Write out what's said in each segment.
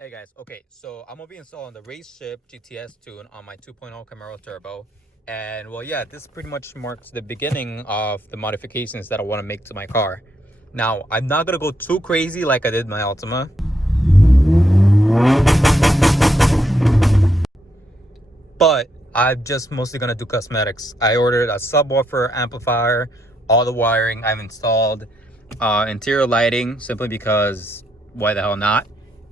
Hey guys, okay, so I'm gonna be installing the RaceChip GTS tune on my 2.0 Camaro Turbo. And well, yeah, this pretty much marks the beginning of the modifications that I want to make to my car. Now, I'm not gonna go too crazy like I did my Altima, but I'm just mostly gonna do cosmetics. I ordered a subwoofer, amplifier, all the wiring I've installed, interior lighting, simply because why the hell not?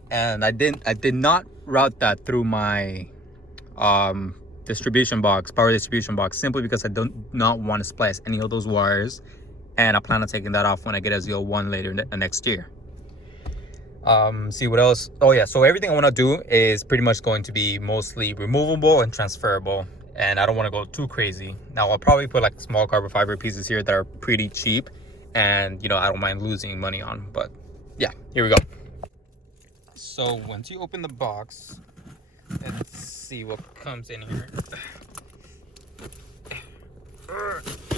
And I did not route that through my distribution box, power distribution box, simply because I do not want to splice any of those wires, and I plan on taking that off when I get a Z01 later next year. See what else? Oh yeah, so everything I want to do is pretty much going to be mostly removable and transferable, and I don't want to go too crazy. Now I'll probably put like small carbon fiber pieces here that are pretty cheap, and you know, I don't mind losing money on. But yeah, here we go. So once you open the box, let's see what comes in here.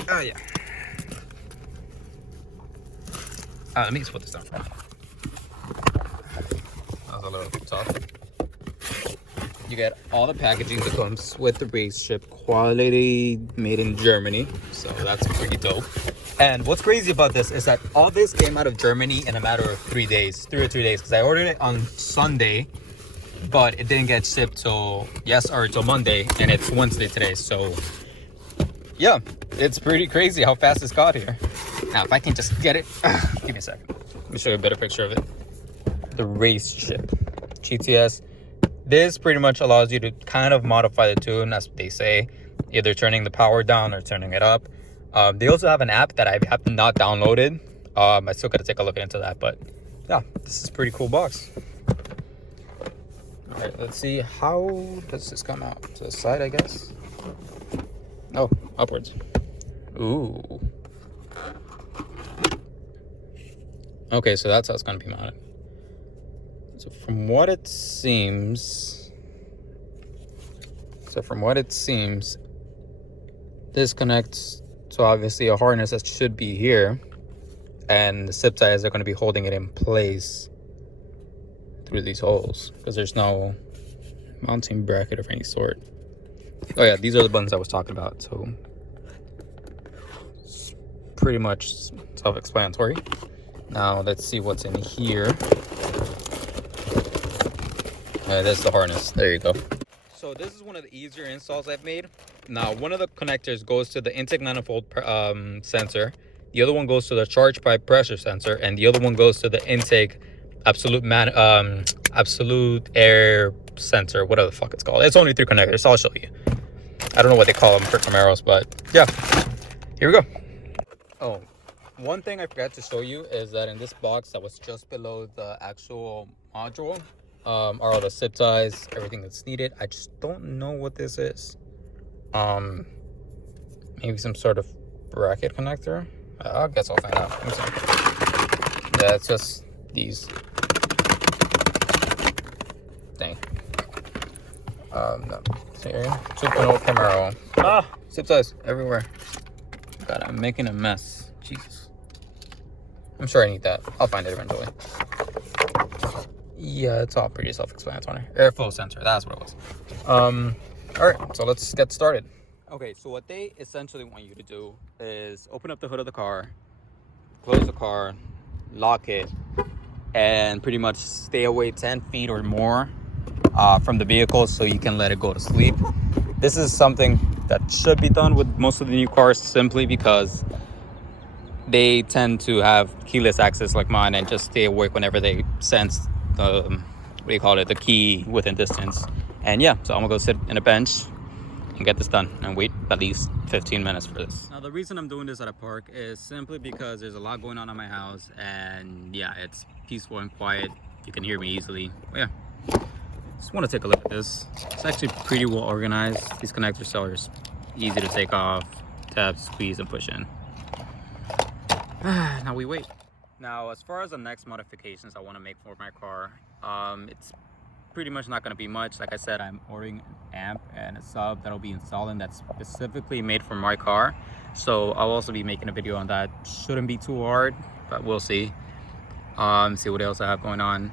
Oh yeah. Let me just put this down. That was a little tough. You get all the packaging that comes with the RaceChip, quality made in Germany, so that's pretty dope. And what's crazy about this is that all this came out of Germany in a matter of 3 days, 3 or 3 days, because I ordered it on Sunday, but it didn't get shipped till Monday, and it's Wednesday today. So yeah, it's pretty crazy how fast it's got here. Now if I can just get it, give me a second, let me show you a better picture of it. The RaceChip GTS, this pretty much allows you to kind of modify the tune, as they say, either turning the power down or turning it up. They also have an app that I have not downloaded. I still gotta take a look into that, but yeah, this is a pretty cool box. All right, let's see, how does this come out? To the side, I guess. Oh, upwards. Ooh. Okay, so that's how it's gonna be mounted. So from what it seems, this connects to obviously a harness that should be here, and the zip ties are going to be holding it in place through these holes, because there's no mounting bracket of any sort. Oh yeah, these are the buttons I was talking about, so it's pretty much self-explanatory. Now let's see what's in here. That's the harness. There you go. So this is one of the easier installs I've made. Now, one of the connectors goes to the intake manifold sensor. The other one goes to the charge pipe pressure sensor, and the other one goes to the intake absolute air sensor, whatever the fuck it's called. It's only 3 connectors, so I'll show you. I don't know what they call them for Camaros, but yeah, here we go. Oh, one thing I forgot to show you is that in this box that was just below the actual module are all the zip ties, everything that's needed. I just don't know what this is. Maybe some sort of bracket connector. I guess I'll find out. Yeah, it's just these. Dang. No. Here, 2.0 Camaro. Zip ties everywhere. God, I'm making a mess. Jesus. I'm sure I need that. I'll find it eventually. Yeah, it's all pretty self-explanatory. Airflow sensor, that's what it was. All right, so let's get started. Okay, so what they essentially want you to do is open up the hood of the car, close the car, lock it, and pretty much stay away 10 feet or more from the vehicle so you can let it go to sleep. This is something that should be done with most of the new cars, simply because they tend to have keyless access like mine and just stay awake whenever they sense the key within distance. And yeah, so I'm gonna go sit in a bench and get this done and wait at least 15 minutes for this. Now the reason I'm doing this at a park is simply because there's a lot going on in my house, and yeah, it's peaceful and quiet. You can hear me easily. But yeah, just want to take a look at this. It's actually pretty well organized. These connector cellars, easy to take off, tap, squeeze, and push in. Now we wait. Now, as far as the next modifications I want to make for my car, it's pretty much not going to be much. Like I said, I'm ordering an amp and a sub that'll be installing that's specifically made for my car. So I'll also be making a video on that. Shouldn't be too hard, but we'll see. See what else I have going on.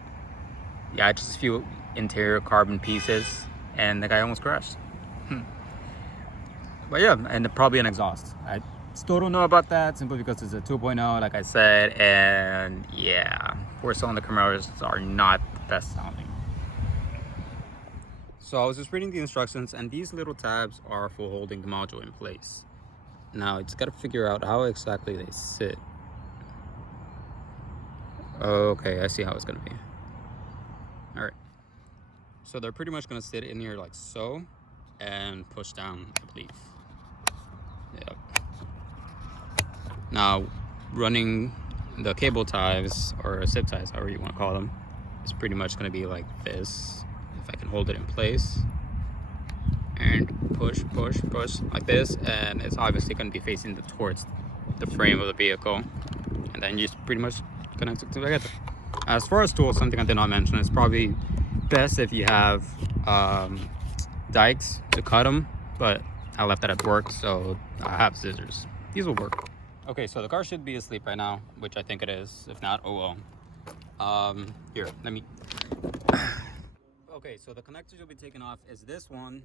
yeah, just a few interior carbon pieces, and the guy almost crashed. But yeah, and probably an exhaust. I still don't know about that simply because it's a 2.0, like I said, and yeah, 4-cylinder Camaros are not the best sounding. So I was just reading the instructions, and these little tabs are for holding the module in place. Now, it's got to figure out how exactly they sit. Okay, I see how it's going to be. All right. So they're pretty much going to sit in here like so and push down, I believe. Yep. Now, running the cable ties or zip ties, however you want to call them, is pretty much going to be like this. If I can hold it in place and push like this, and it's obviously going to be facing towards the frame of the vehicle, and then you just pretty much connect it together. As far as tools, something I did not mention, it's probably best if you have dikes to cut them, but I left that at work, so I have scissors. These will work. Okay, so the car should be asleep right now, which I think it is. If not, oh well. Here, let me. Okay, so the connectors you'll be taking off is this one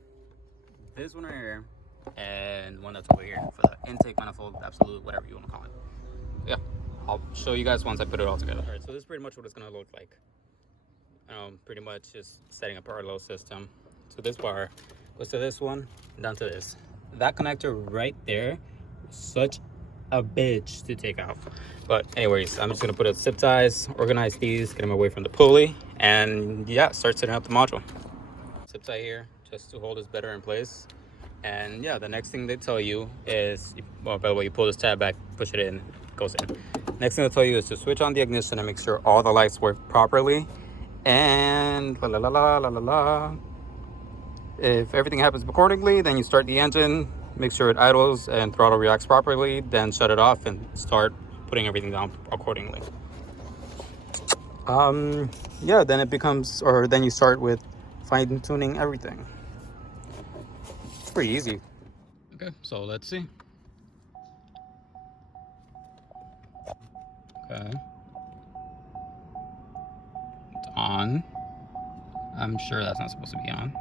right here, and one that's over here for the intake manifold, absolute, whatever you want to call it. Yeah, I'll show you guys once I put it all together. All right, so this is pretty much what it's gonna look like. Pretty much just setting up our load system. So this bar goes to this one, down to this. That connector right there, such a bitch to take off. But anyways, I'm just gonna put a zip ties, organize these, get them away from the pulley, and yeah, start setting up the module. Zip tie here, just to hold this better in place. And yeah, the next thing they tell you is, well, by the way, you pull this tab back, push it in, it goes in. Next thing they'll tell you is to switch on the ignition and make sure all the lights work properly. And if everything happens accordingly, then you start the engine, make sure it idles and throttle reacts properly, then shut it off and start putting everything down accordingly. Yeah, then it becomes, or then you start with fine-tuning everything. It's pretty easy. Okay, so let's see. Okay. It's on. I'm sure that's not supposed to be on.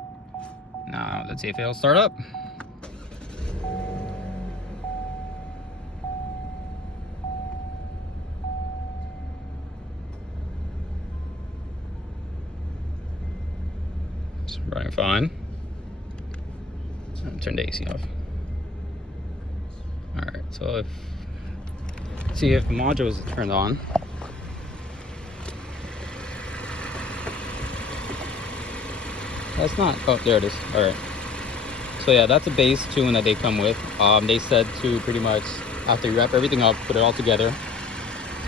Now, let's see if it'll start up. It's running fine. Turn the AC off. All right, so see if the module is turned on. That's not, oh, there it is. All right. So yeah, that's a base tune that they come with. They said to pretty much, after you wrap everything up, put it all together,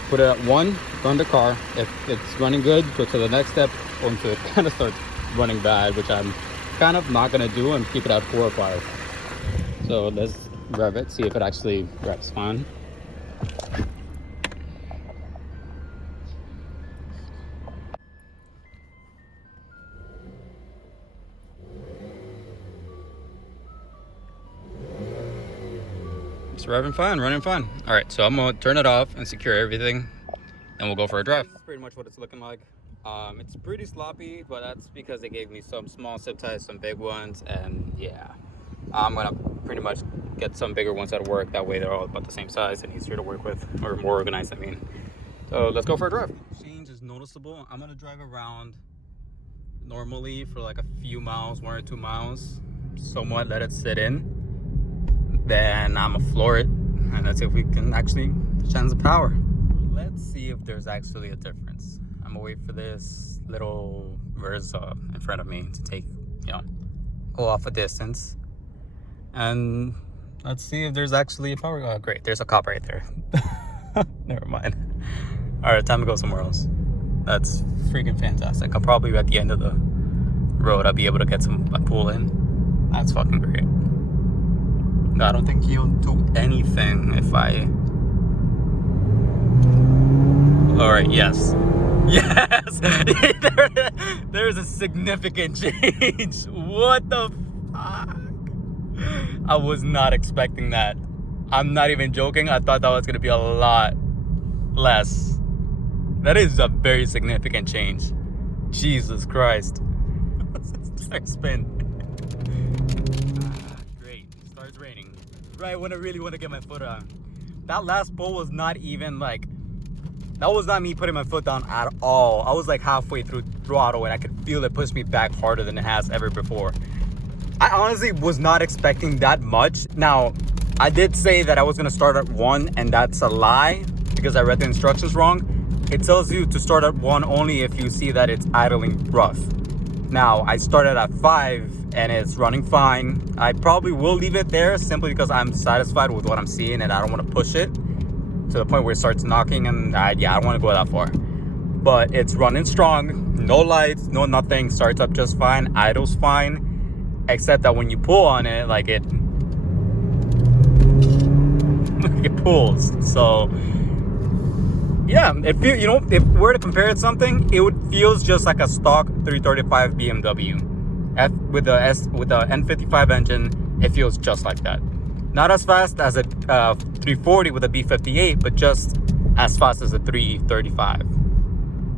put it at 1, run the car. If it's running good, go to the next step, or until it kind of starts running bad, which I'm kind of not gonna do, and keep it at 4 or 5. So let's rev it, see if it actually revs fine. It's revving fine, running fine. All right, so I'm gonna turn it off and secure everything, and we'll go for a drive. This is pretty much what it's looking like. It's pretty sloppy, but that's because they gave me some small zip ties, some big ones, and yeah. I'm gonna pretty much get some bigger ones at work. That way they're all about the same size and easier to work with, or more organized, I mean. So let's go for a drive. Change is noticeable. I'm gonna drive around normally for like a few miles, 1 or 2 miles, somewhat let it sit in. Then I'm gonna floor it, and let's see if we can actually change the power. Let's see if there's actually a difference. I'm gonna wait for this little Versa in front of me to take, go off a distance, and let's see if there's actually a power. Oh, great, there's a cop right there. Never mind. All right, time to go somewhere else. That's freaking fantastic. I'll probably at the end of the road, I'll be able to get a pull in. That's fucking great. No, I don't think he'll do anything if I... Alright, yes. Yes! There's a significant change. What the fuck? I was not expecting that. I'm not even joking. I thought that was going to be a lot less. That is a very significant change. Jesus Christ. Start spin. Great. Starts raining. Right when I really want to get my foot on. That last pull was not even like, that was not me putting my foot down at all. I was like halfway through throttle and I could feel it push me back harder than it has ever before. I honestly was not expecting that much. Now, I did say that I was gonna start at 1, and that's a lie because I read the instructions wrong. It tells you to start at 1 only if you see that it's idling rough. Now, I started at 5 and it's running fine. I probably will leave it there simply because I'm satisfied with what I'm seeing and I don't want to push it to the point where it starts knocking, and I don't want to go that far. But it's running strong, no lights, no nothing, starts up just fine, idles fine. Except that when you pull on it, like it pulls. So yeah, if if we were to compare it to something, it feels just like a stock 335 BMW. With the N55 engine, it feels just like that. Not as fast as a 340 with a B58, but just as fast as a 335.